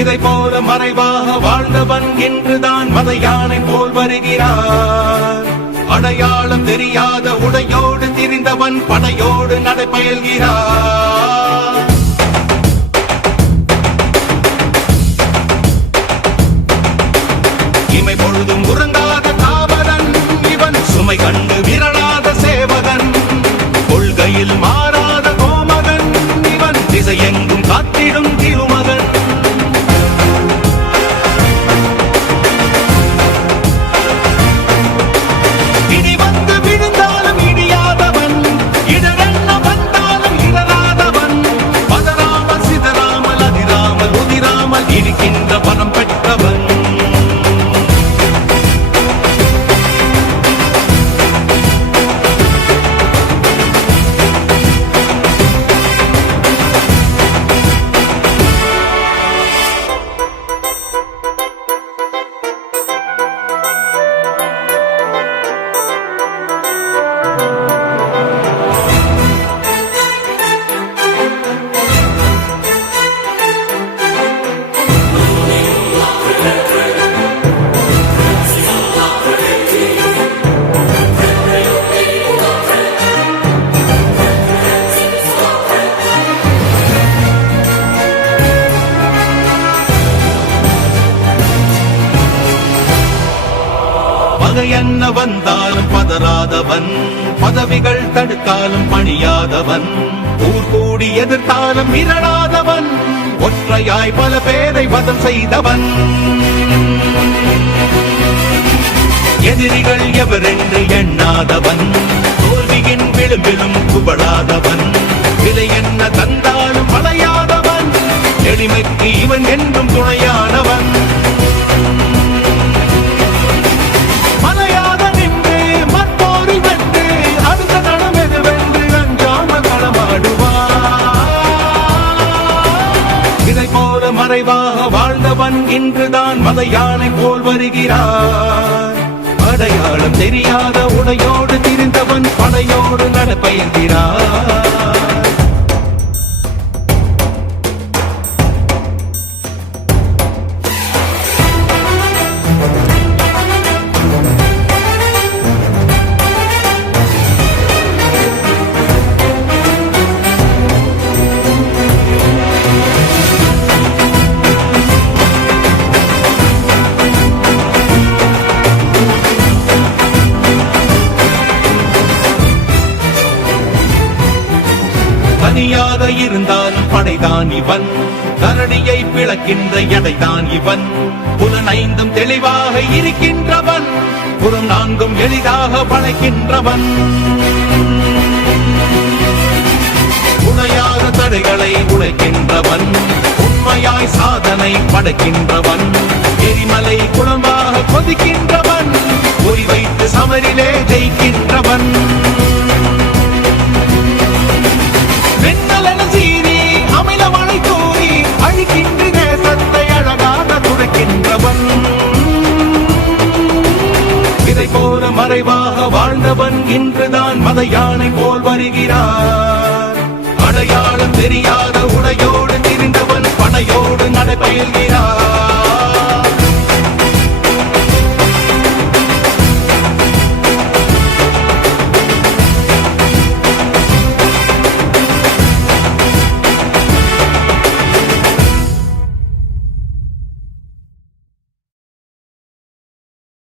இதை போல மறைவாக வாழ்ந்தவன் இன்றுதான் மத யானை போல் வருகிறார். அடையாளம் தெரியாத உடையோடு திரிந்தவன் படையோடு நடைபயல்கிறார். இமை பொழுதும் உறங்காத காவலன் இவன், சுமை கண்டு விரலாத சேவகன், கொள்கையில் மாறாத கோமகன் இவன், திசையெங்கும் காத்திடும் திருமகன். இனி வந்து விழுந்தாலும் இடியாதவன், இடரென்ன வந்தாலும் இடராதவன், பதறாமல் சிதறாமல் அதிராமல் உதிராமல் இருக்கின்ற பணம் பெற்றவன். என்ன வந்தாலும் பதறாதவன், பதவிகள் தடுத்தாலும் பணியாதவன், ஊர் கூடி எதிர்த்தாலும் மிரளாதவன், ஒற்றையாய் பல பேரை வதம் செய்தவன். எதிரிகள் எவரென்று எண்ணாதவன், தோல்வியின் விளிம்பிலும் குபடாதவன், விலை என்ன தந்தாலும் பழையாதவன், எளிமைக்கு இவன் என்றும் துணையானவன். மறைவாக வாழ்ந்தவன் இன்றுதான் மத யானை போல் வருகிறார். அடையாளம் தெரியாத உடையோடு திரிந்தவன் படையோடு நடப்பயல்கிறார். தனியாக இருந்தாலும் படைதான் இவன், தரணியை பிளக்கின்ற எடைதான் இவன், புலனைந்தும் தெளிவாக இருக்கின்றவன், புறம் நான்கும் எளிதாக படைக்கின்றவன். உடையாத தடைகளை உடைக்கின்றவன், உண்மையாய் சாதனை படைக்கின்றவன், எரிமலை குளமாக கொதிக்கின்றவன், குறி வைத்து சமரிலே ஜெயிக்கின்றவன். மறைவாக வாழ்ந்தவன் இன்றுதான் மத யானை போல் வருகிறார். அடையாளம் தெரியாத உடையோடு திரிந்தவன் படையோடு நடைபயல்கிறார்.